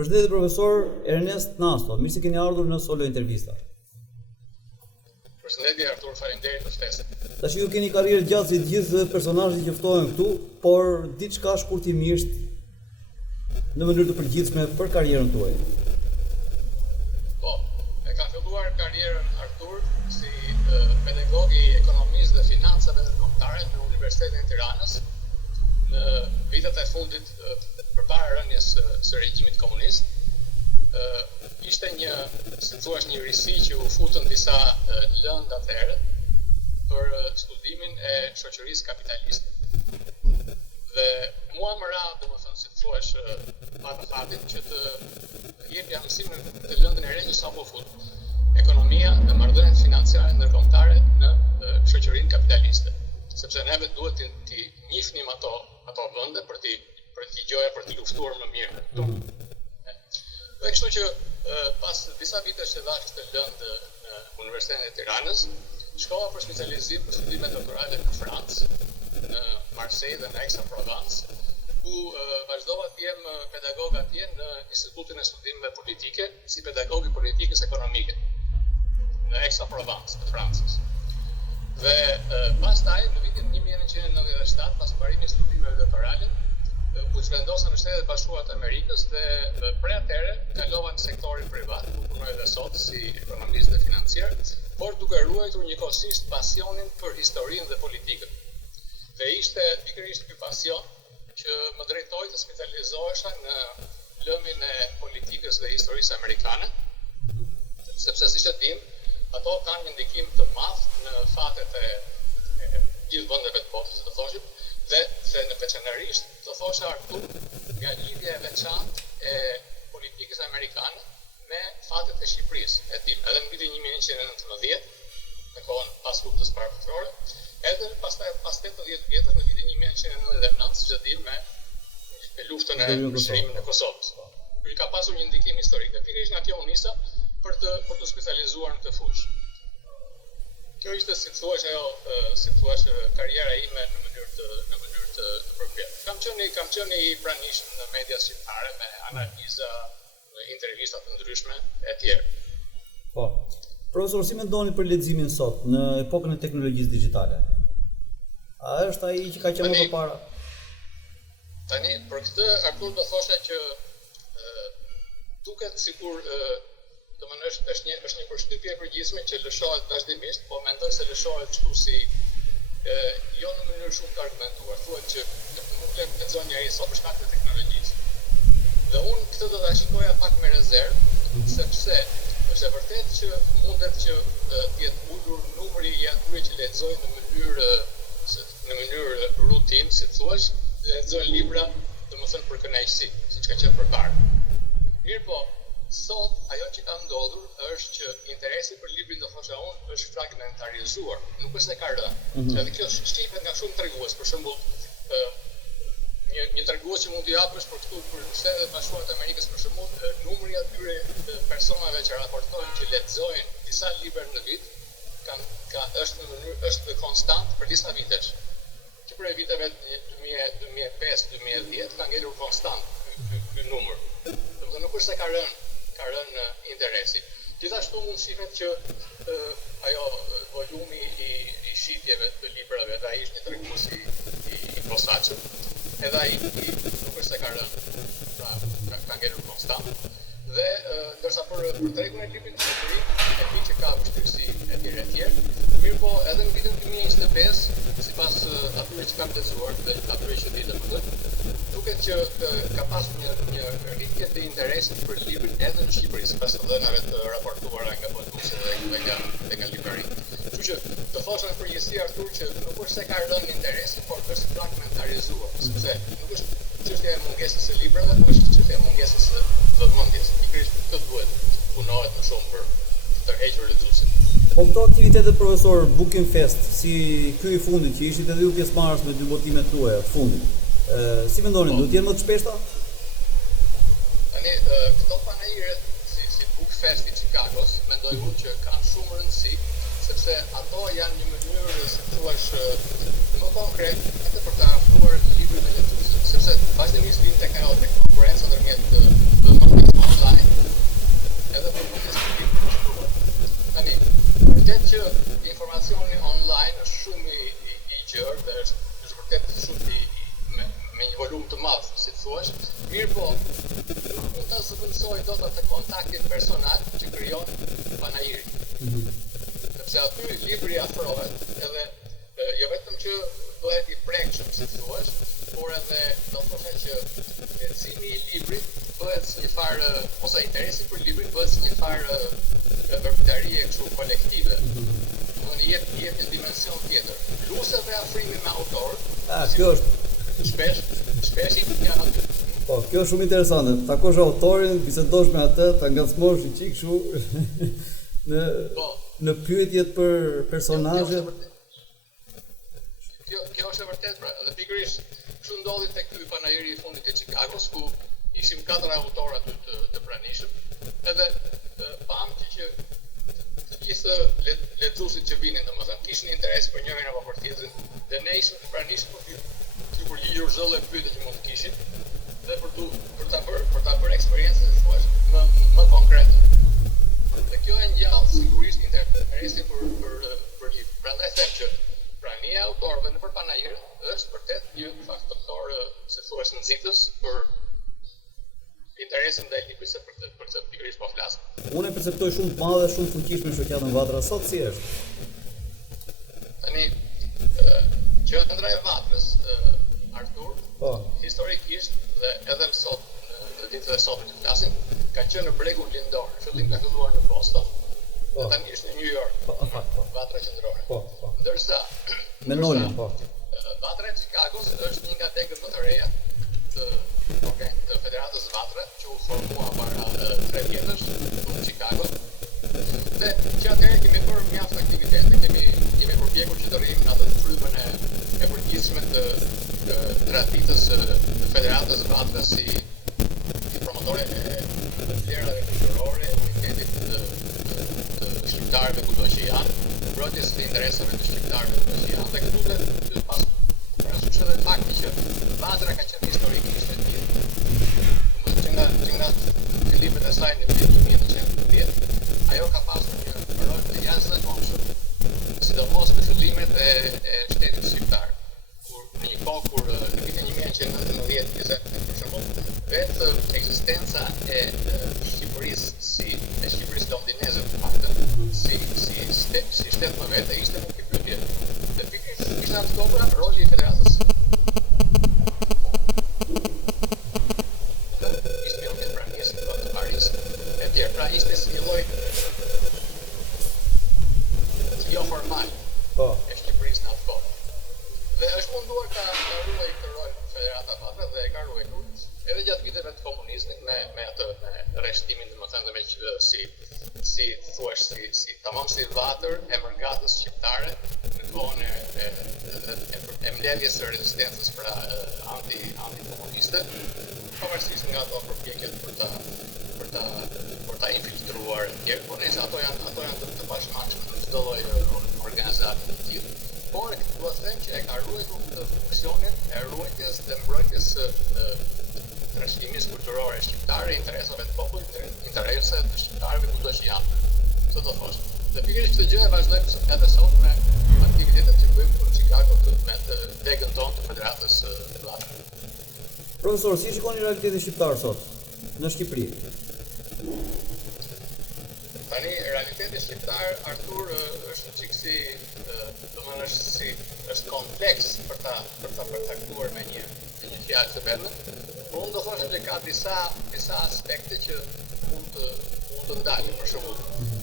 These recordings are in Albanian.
Përshëndetje profesor Ernest Nasto, mirë se keni ardhur në Solo Intervista. Përshëndetje Artur, faleminderit për ftesën. Tash ju keni karrierë gjatë si të gjithë personazhet që ftohen këtu, por diçka shkurtimisht në mënyrë të përgjithshme për karrierën tuaj. Po, e kam filluar karrierën Artur si pedagog i ekonomisë dhe financave ndërkombëtare në Universitetin e Tiranës në vitet e fundit përpara rënies së regjimit komunist. Ishte një, si thua, një risi që u futën disa lëndë atëherë për studimin e shoqërisë kapitaliste. Dhe mua më ra, domethënë, si thua, pata fatin që të jepja mësimin të lëndën e re që sapo fut ekonomia dhe marrëdhëniet financiare ndërkombëtare në shoqërinë kapitaliste. Sepse neve duhet të njihnim ato vende për t'i gjoja, për t'i luftuar më mirë. Dhe kështu që pas disa vitesh që dash të lëndë në Universitetin e Tiranës, shkova për specializim për studime doktorale në Francë, në Marseille dhe në Aix-en-Provence, ku vazhdova të jem pedagog atje në Institutin e Studimeve Politike, si pedagog i politikës ekonomike, në Aix-en-Provence të Francës. Dhe pastaj, në vitin 1997, pas mbarimit të studimeve doktorale, u zhvendosa në Shtetet Bashkuara të Amerikës dhe prej atëherë kalova në sektorin privat, ku punoj edhe sot si ekonomist dhe financier, por duke ruajtur njëkohësisht pasionin për historinë dhe politikën. Dhe ishte pikërisht ky pasion që më drejtoi të specializohesha në lëmin e politikës dhe historisë amerikane, sepse siç e dim, ato kanë një ndikim të madh në fatet e gjithë vendeve të botës, të thoshim, dhe në veçanërisht të thosha Artur nga lidhja e veçantë e politikës amerikane me fatet e Shqipërisë. E dim, edhe në vitin 1919, në kohën pas luftës parabotërore, edhe pas 80 vjetësh në vitin 1999, siç e dim, me luftën e mbështrimit në Kosovës. Kur ka pasur një ndikim historik. Dhe pikërisht nga kjo u nisa për të specializuar në këtë fushë. Kjo ishte, si thua, karriera ime në mënyrë të përpjet. Kam qenë i pranishëm në media shqiptare me analiza, intervista të ndryshme e tjerë. Po. Profesor, si mendoni për leximin sot në epokën e teknologjisë digjitale? A është ai që ka qenë më përpara? Tani, për këtë Artur do thosha që duket sikur është një përshtypje e përgjithshme që lëshohet vazhdimisht, po mendoj se lëshohet kështu si jo në mënyrë shumë të argumentuar. Thuhet që nuk lexon njëri sot për shkak të teknologjisë. Dhe unë këtë do ta shikoja pak me rezervë, sepse është e vërtetë që mundet që të jetë ulur numri i atyre që lexojnë në mënyrë rutinë, si thua, lexojnë libra, domethënë për kënaqësi, siç ka qenë përpara. Mirë po, sot, ajo që ka ndodhur është që interesi për librin, do thosha unë, është fragmentarizuar, nuk është se ka rënë. Edhe kjo shqipen nga shumë tregues, për shembull, një tregues që mund t'i japësh për këtu për Shtetet Bashkuara të Amerikës, për shembull, numri atyre personave që raportojnë që lexojnë disa libra në vit, është konstant për disa vitesh. Që për viteve 2005-2010 ka ngelur konstant ky numër. Domethënë nuk është se ka rënë interesi. Gjithashtu mund shihet që ajo volumi i shitjeve të librave, dhe ai është një tregues i posaçëm, edhe ai nuk është se ka rënë, pra ka ngelur konstant. Dhe ndërsa për tregun e librit të shkrimit, e di që ka vështirësi etj. Mirë po, edhe në vitin 2025, sipas atyre që kam lexuar dhe atyre që di domosdoshmë, duket që ka pasur një rritje të interesit për librin edhe në Shqipëri, sipas të dhënave të raportuara nga botuesit dhe nga libraritë. Kështu që të thosha në përgjithësi Artur që nuk është se ka rënë interesi, por është fragmentarizuar, sepse nuk është çështja e mungesës së librave, por është çështja e mungesës së vëmendjes. Pikërisht këtë duhet punohet më shumë për të tërhequr lexuesin. Po këto aktivitetet, profesor, Booking Fest, si ky i fundit që ishit edhe ju pjesëmarrës në dy botimet tuaja të fundit, si mendoni, duhet të jenë më të shpeshta? Tani, këto panajire si Book Fest i Chicagos, mendoj unë që kanë shumë rëndësi, sepse ato janë një mënyrë, si thuash, më konkret, edhe për të afruar librin e lexuesit, sepse vazhdimisht vjen tek ajo konkurenca ndërmjet vëmendjes që informacioni online është shumë i gjerë dhe është vërtet shumë me një volum të madh, si thuash, mirë po, nuk mund ta zëvendësoj dot atë kontaktin personal që krijon panajiri. Sepse aty libri afrohet edhe jo vetëm që bëhet i prekshëm, si thuash, por edhe do të thotë që leximi i librit bëhet si një farë, ose interesi për librin bëhet si një farë vërtetarie kështu kolektive. Do jep një dimension tjetër. Plus edhe afrimi me autor. Kjo është shpesh janë aty. Po, kjo është shumë interesante. Takosh autorin, bisedosh me atë, ta ngacmosh një çik kështu në pyetjet për personazhe. Kjo është e vërtetë, pra, edhe pikërisht kështu ndodhi tek ky panajiri i fundit të Chicagos, ku ishim 4 autorë aty të pranishëm, edhe pam që të gjithë lexuesit që vinin, domethënë, kishin interes për njërin apo për tjetrin, dhe ne ishim të pranishëm për përgjigjur çdo lloj pyetje që mund të kishin, dhe për ta bërë eksperiencën më konkrete. Dhe kjo e ngjall sigurisht interesin për librin. Prandaj them që prania e autorëve nëpër panajir është vërtet një faktor, si thua, nxitës për interesin ndaj librit, se për të pikërisht po flas. Unë e perceptoj shumë të madhe, shumë fuqishme shoqatën Vatra. Sot si është? Tani qendra e Vatrës, Artur, historikisht dhe edhe sot në ditët e sotme që flasim, ka qenë në bregun lindor. Fillim ka filluar në Boston. Dhe tani është në New York. Vatra qendrore. Ndërsa Menolin, Vatra e Chicagos është një nga degët më të reja të Federatës Vatra, që u formua para 3 vjetësh në Chicago. Dhe që atëherë kemi bërë mjaft aktivitete, kemi përpjekur që të rrim në atë frymën e përgjithshme të traditës të Federatës Vatra si promotore e vlerave kulturore, unitetit të shqiptarëve kudo që janë, mbrojtjes të interesave të shqiptarëve kudo që janë, dhe këtu dhe pas parasysh edhe fakti që Vatra ka qenë historikisht e tillë. Që nga fillimet e saj në vitin 1910, ajo ka pasur një rol të jashtëzakonshëm, sidomos në fillimet e shtetit shqiptar. Në një kohë kur në vitin 1919-20 për shembull, vetë ekzistenca e Shqipërisë londineze të paktën si shtet më vete ishte nuk i pyetje. Dhe pikërisht ishte atë kohë roli i Federatës. Ishte një lloj pranisë të Paris, e tjerë, pra ishte si një lloj jo formal e Shqipërisë në atë kohë. Dhe është munduar ta ruajë këtë rol Federata Vatra dhe e ka ruajtur edhe gjatë viteve të komunizmit me atë rreshtimin, domethënë dhe me si thuash si tamam si Vatër e mërgatës shqiptare në kohën e mbledhjes së rezistencës pra antikomuniste, pavarësisht nga ato përpjekjet për ta infiltruar etj. Por nëse ato janë të bashkëmarrshme në çdo lloj organizate të tillë. Por do të them që e ka ruajtur këtë funksionin e ruajtjes dhe mbrojtjes së trashëgimisë kulturore shqiptare, interesave të popullit, interese të shqiptarëve kudo që janë. Këtë do thosh. Dhe pikërisht këtë gjë e vazhdojmë edhe sot me aktivitetet që bëjmë në Chicago me të degën tonë të Federatës Vatra. Profesor, si shikoni realitetin shqiptar sot në Shqipëri? Tani realiteti shqiptar, Artur, është çik si, domethënë është kompleks për ta përcaktuar me një fjalë të vetme. Por unë do thosha që ka disa aspekte që mund të ndalin, për shembull.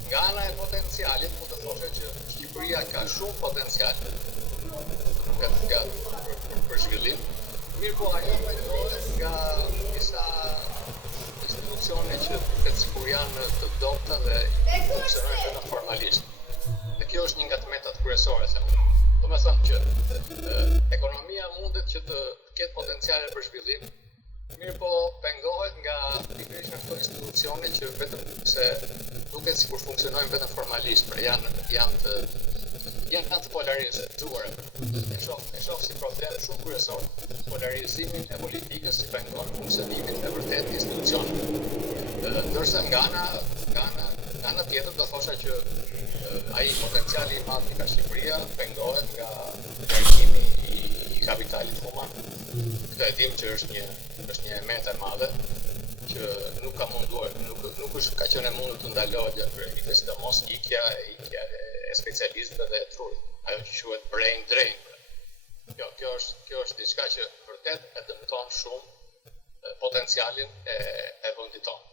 Nga ana e potencialit, mund të thosha që Shqipëria ka shumë potencial për zhvillim. Mirë po, ajo përdoret nga disa institucione që duket sikur janë të dobta dhe funksionojnë vetëm formalisht. Dhe kjo është një nga tmetat kryesore, do të thënë që ekonomia mundet që të ketë potenciale për zhvillim, mirë po pengohet nga pikërisht nga këto institucione që vetëm se duket sikur funksionojnë vetëm formalisht, pra janë të polarizuara. E shoh si problem shumë kryesor polarizimin e politikës si pengon funksionimin e vërtetë të institucioneve. Ndërsa nga ana Në ana tjetër do thosha që ai potenciali I madh nga Shqipëria pengohet nga trajtimi I kapitalit human. Këtë e dim që është një element e madhe që nuk ka munduar, nuk është ka qenë e mundur të ndalohet sidomos ikja e specialistëve dhe e trurit. Ajo që quhet brain drain. Kjo është diçka që vërtet e dëmton shumë potencialin e vendit tonë.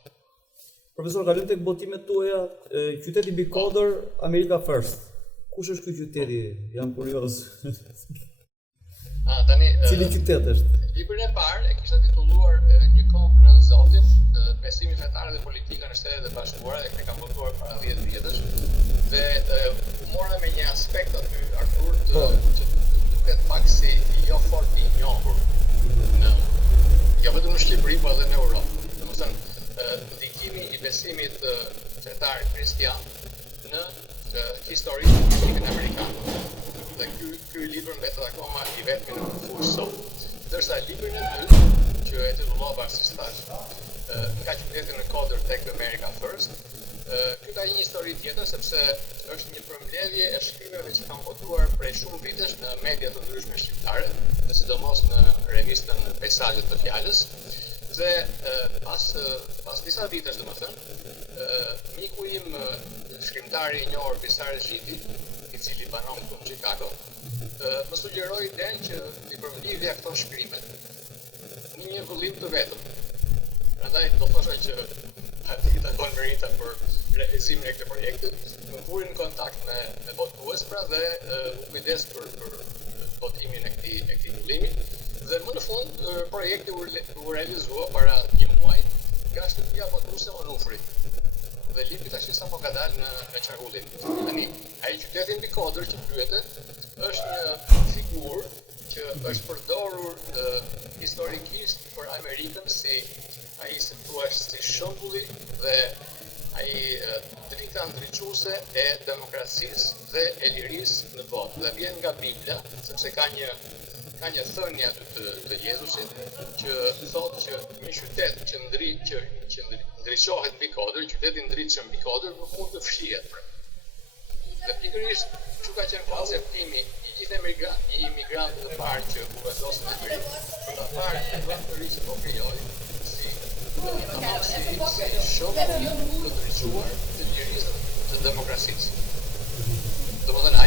Profesor, kalim tek botimet tuaja, qyteti bikodër, America First. Kush është ky qyteti? Jam kurioz. Tani Cili qytet është? Librin e parë e kisha titulluar Një kohë nën Zotin, besimi fetar dhe politika në Shtetet e Bashkuara, e kam votuar para 10 vjetësh. Dhe mora me një aspekt aty Artur që duket pak si jo fort I njohur jo vetëm në Shqipëri, por edhe në Europë. Domethënë ndikimi I besimit fetar kristian në historinë politike amerikane. Dhe ky libër mbetet akoma I vetmi në fushë sot. Ndërsa librin e dytë, që e titullova si thash, Nga qytetin në kodër tek America First, ky ka një histori tjetër sepse është një përmbledhje e shkrimeve që kanë botuar prej shumë vitesh në media të ndryshme shqiptare, dhe sidomos në revistën Peisazhet të Fjalës. Dhe pas disa vitesh, domethënë, miku im, shkrimtari I njohur Bisar Zhiti, I cili banon këtu në Chicago, më sugjeroi idenë që I përmbledhja këto shkrimet në një vëllim të vetëm. Prandaj do thosha që aty I takon merita për realizimin e këtij projekti, më vuri në kontakt me botues pra dhe u kujdes për botimin e këtij vëllimi. Dhe më në fund projekti u realizua para një muaji nga shtëpia botuese Onufrit. Dhe libri tash sapo ka dalë në qarkullim. Tani, ai qyteti bikodër që pyetet është një figurë që është përdorur historikisht për Amerikën si ai si thuaç si shembulli dhe ai drita ndriçuese e demokracisë dhe e lirisë në botë. Dhe vjen nga Bibla, sepse ka një thënie të Jezusit që thotë që një qytet që ndriçohet bikodër, qyteti ndriçëm bikodër nuk mund të fshihet pra. Dhe pikërisht çu ka qenë konceptimi I gjithë imigrantëve të parë që u vendosën në Amerikë, për ta parë vend të ri që po krijoi si shokë të ndriçuar të lirisë të demokracisë. Domethënë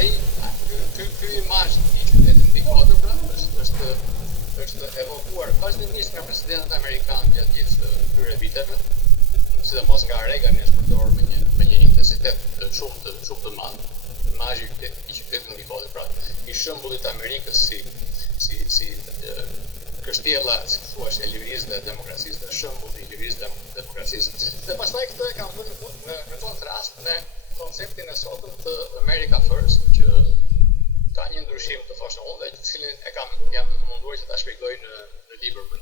ky imazh I qytetit bikodër pra është evokuar vazhdimisht nga presidentët amerikanë gjatë gjithë këtyre viteve, sidomos nga Reagan është përdorur me një intensitet shumë të madh. Imazhi I qytetit bikodër pra I shembullit të Amerikës si kështjella, si thuaç e lirisë dhe demokracisë, dhe shembulli I lirisë dhe demokracisë. Dhe pastaj këtë e kam vënë në kontrast me konceptin e sotëm të America First, që ka një ndryshim të thosha unë dhe cilin jam munduar që ta shpjegoj në libër për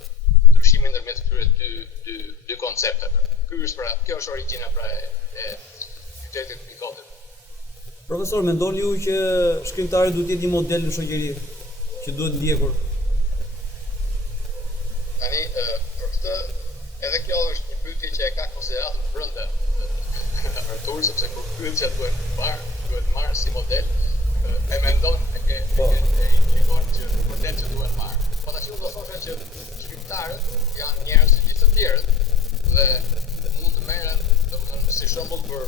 ndryshimin ndërmjet këtyre dy koncepteve. Kjo është origjina pra e qytetit bikodër. Profesor, mendoni ju që shkrimtari duhet të jetë një model në shoqëri që duhet ndjekur? Tani për këtë edhe kjo është një pyetje që e ka konsiderat brenda Artur, sepse kur pyetja duhet marrë si model, e mendon e implikon që vërtet që duhet marrë. Po tash unë do thosha që shkrimtarët janë njerëz si të tjerët dhe mund të merren domethënë si shembull për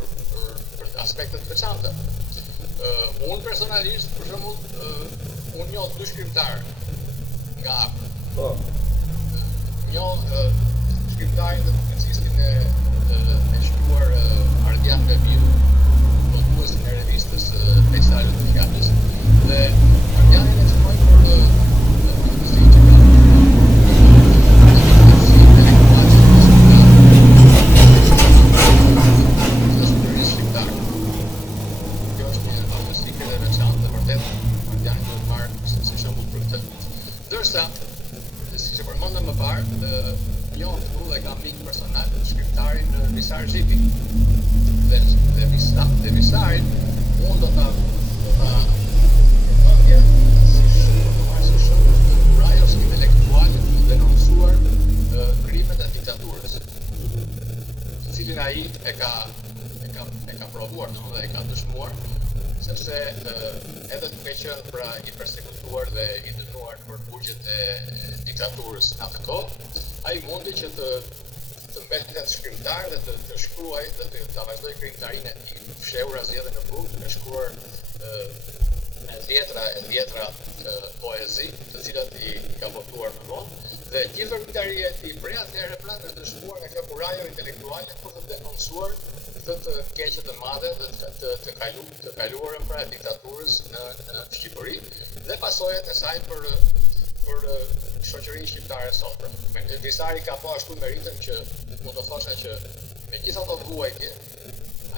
aspekte të veçanta. Unë personalisht, për shembull, unë njoh 2 shkrimtarë nga afër. Po. Njoh shkrimtarin dhe publicistin e shkruar Ardian Bebiu, botuesin e revistës Peisazhet të Fjalës. Dhe Ardianin e citoj për publicitin që ka Ndërsa, si që përmendëm më parë, njoh dhe kam mik personal shkrimtarin Bisar Zhiti. Dhe Bisarin unë do ta si shumë kurajos intelektual të denoncuar krimet e diktaturës, të cilin ai e ka ka provuar, dhe e ka dëshmuar, sepse edhe duke qenë pra i persekutuar dhe i dënuar për burgjet e diktaturës në atë kohë, ai mundi që të mbetet shkrimtar dhe të shkruaj dhe të vazhdoj krijimtarinë e tij. Fshehura zgjedhën në burg, ka shkruar dhjetra poezi, të cilat i ka votuar më vonë, dhe gjithë krijimtaria e tij prej atëherë pra është dëshmuar nga kjo kurajo intelektuale për të denoncuar të keqet të madhe dhe të kaluarën pra diktaturës në Shqipëri dhe pasojat e saj për shoqërinë shqiptare sot. Visari ka po ashtu meritën që mund të thosha që me gjitha ato vuajtje,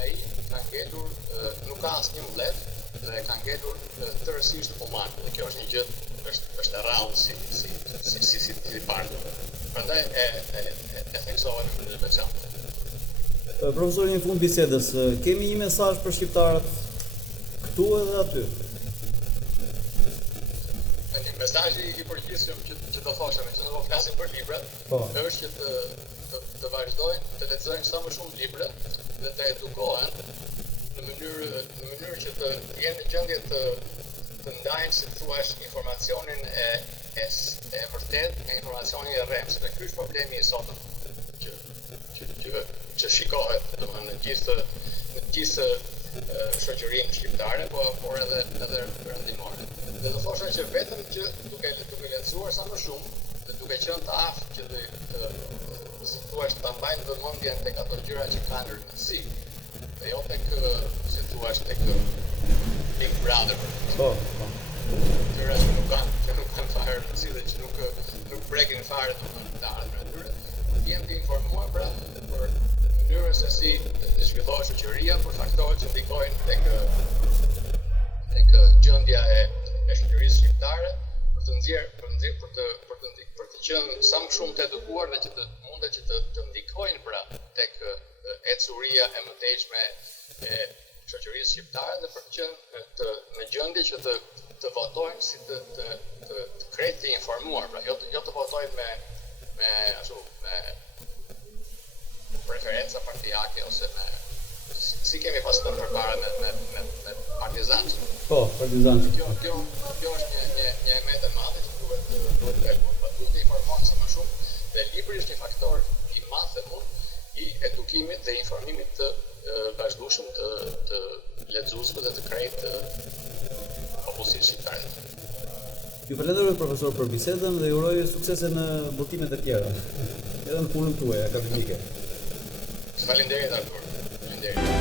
ai ka ngellur, nuk ka asnjë mbledh dhe ka ngellur tërësisht human. Dhe kjo është një gjë, është e rrallë si parë. Prandaj e theksova në mënyrë veçantë. Profesori, në fund bisedës, kemi një mesazh për shqiptarët këtu edhe aty. Mesazhi i përgjithshëm që do thosha, që do flasim për librat, është që të vazhdojnë të lexojnë sa më shumë libra dhe të edukohen në mënyrë që të jenë në gjendje të ndajnë, si thuaç, informacionin e vërtet nga informacioni i rrem, sepse ky është problemi i sotëm që shikohet në gjithë shoqërinë shqiptare, por edhe perëndimore. Dhe do thosha që vetëm që duke lexuar sa më shumë dhe duke qenë të aftë që si thuaç ta mbajnë vëmendjen tek ato gjëra që kanë rëndësi, dhe jo tek si thuaç tek Big Brother. Gjëra që nuk kanë fare rëndësi dhe që nuk prekin fare domosdoshmëtarët për atyre, jenë të informuar pra për mënyrën se si zhvillohet shoqëria, për faktorët që ndikojnë tek gjendja e shoqërisë shqiptare, për të qenë sa më shumë të edukuar dhe që të mundet që të ndikojnë pra tek ecuria e mëtejshme e shoqërisë shqiptare dhe për të qenë në gjendje që të votojnë si të krejt të informuar, pra jo të votojnë me preferenca partijake ose si kemi pas të përpara me partizanët. Partizanët. Kjo është një emet e madhe që duhet të informohen sa më shumë, dhe libri është një faktor i madh dhe mund i edukimit dhe informimit të vazhdueshëm të lexuesve dhe të krejt popullsisë shqiptare. Ju falenderoj profesor për bisedën dhe ju uroj suksese në botimet e tjera, edhe në punën tuaj akademike. Faleminderit Artur. Faleminderit.